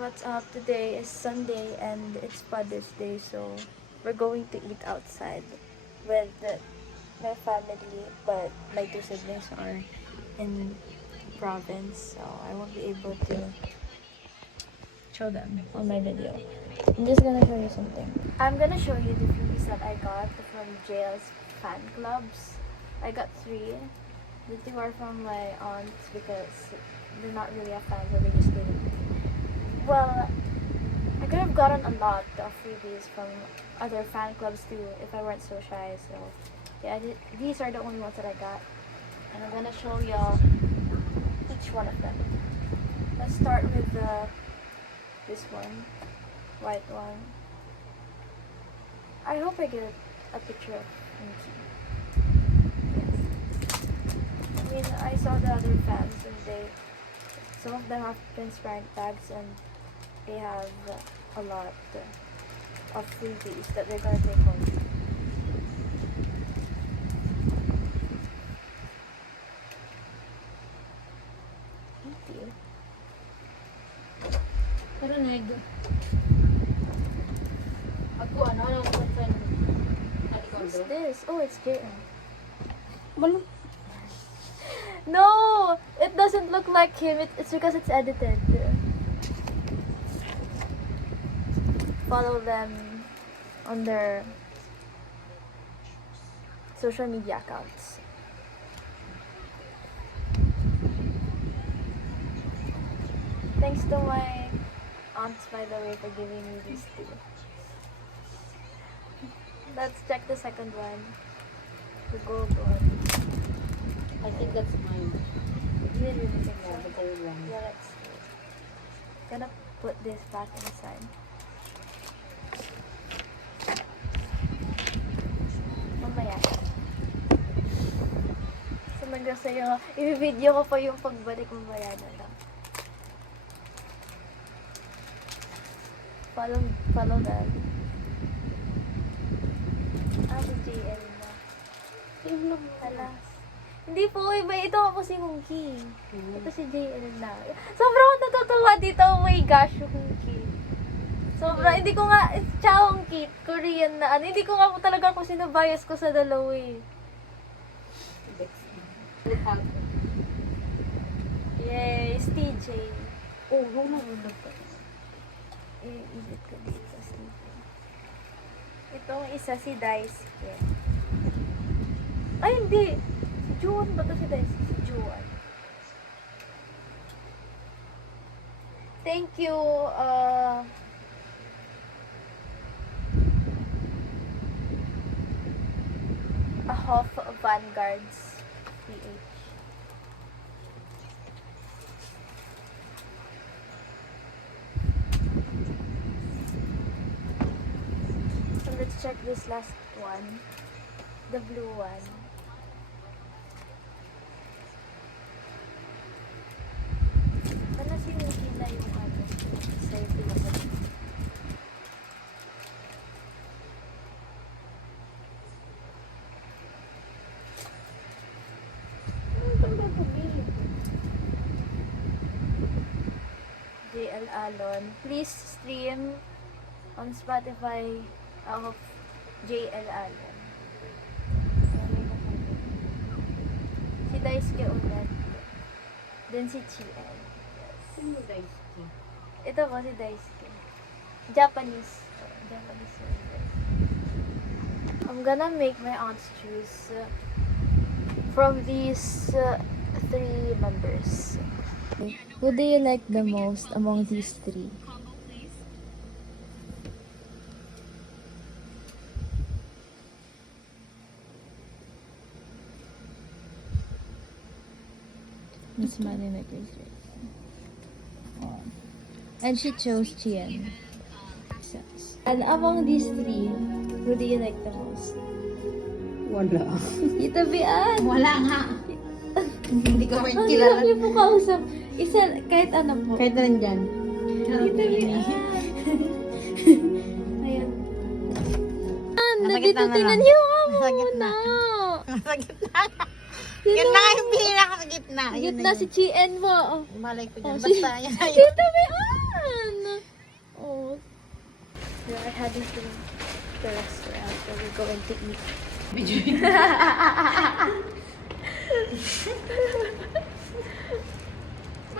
what's up? Today is Sunday and it's Father's Day, so we're going to eat outside with my family, but my two siblings are in province, so I won't be able to show them on my video. I'm just gonna show you something. I'm gonna show you the freebies that I got from JL's fan clubs. I got 3. The 2 are from my aunts because they're not really a fan, so they just didn't. Well, I could have gotten a lot of freebies from other fan clubs too if I weren't so shy. So yeah, these are the only ones that I got, and I'm gonna show y'all each one of them. Let's start with this one, white one. I hope I get a picture of Mickey. Yes. I mean, I saw the other fans and some of them have transparent tags and they have a lot of freebies that they're gonna take home. Thank you. Pero neg. Ako ano sa What's this? Oh, it's JM. Malo. No! It doesn't look like him. It's because it's edited. Follow them on their social media accounts. Thanks to my aunts, by the way, for giving me these 2. Let's check the second one. The gold one. I think that's mine. You didn't really think so? Yeah, the gold one. Yeah, let's see. Gonna put this back inside. Mamaya. So sa'yo, i-video ko pa yung pagbalik mamaya na lang. Follow them. Si JL na. Alas. Hindi po, iba. Ito ako si Monkey. Ito si JL na. Sobrang ako natutuwa dito. Oh my gosh, yung Monkey. Sobrang, hindi ko nga, Chaongkit, Korean na, hindi ko nga po talaga kung sino bias ko sa dalawa eh. Yay, it's TJ. Oh, wala na pa. I-edit ko dito, Steve. Itong isa si Daisuke. Ay, hindi! Si Juan ba ito si Daisuke? Si Juan. Thank you, a Hoff Vanguards PH. So let's check this last one, the blue one. Ano si Mickey na yung ano sa'yo pinapagod? JL Alon. Please stream on Spotify of JL Alon. Si Daisuke ulit. Then si Chien. Sino Daisuke? Ito po si Daisuke. Japanese. Japanese. I'm gonna make my aunt's choose from these 3 members. Who do you like the most among these 3? Miss Manny Nicholas. Oh. And she chose Chien. And among these 3, who do you like the most? Wala. Itabian! Wala nga. Hindi ko rin Ang kilala. hirap niyo po kausap. Isa, kahit ano po. Kahit na nandyan. Itabian! Ayan. Nasa Nandito, gitna na tingnan lang. niyo nga Nasa muna. gitna. Nasa gitna. Yun na nga yung pinaka sa gitna. Yun Gitna na si yun. Chien mo. Oh. Malay ko dyan. Oh, Basta yan. Itabian! the restaurant where we're going to eat.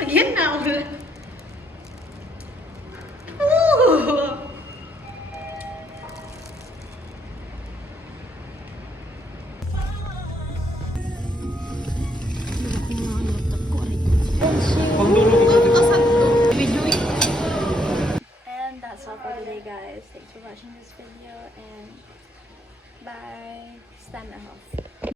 Magyan na ako. Ooh! And that's all for today, guys. Thanks for watching this video, and bye. Stand off.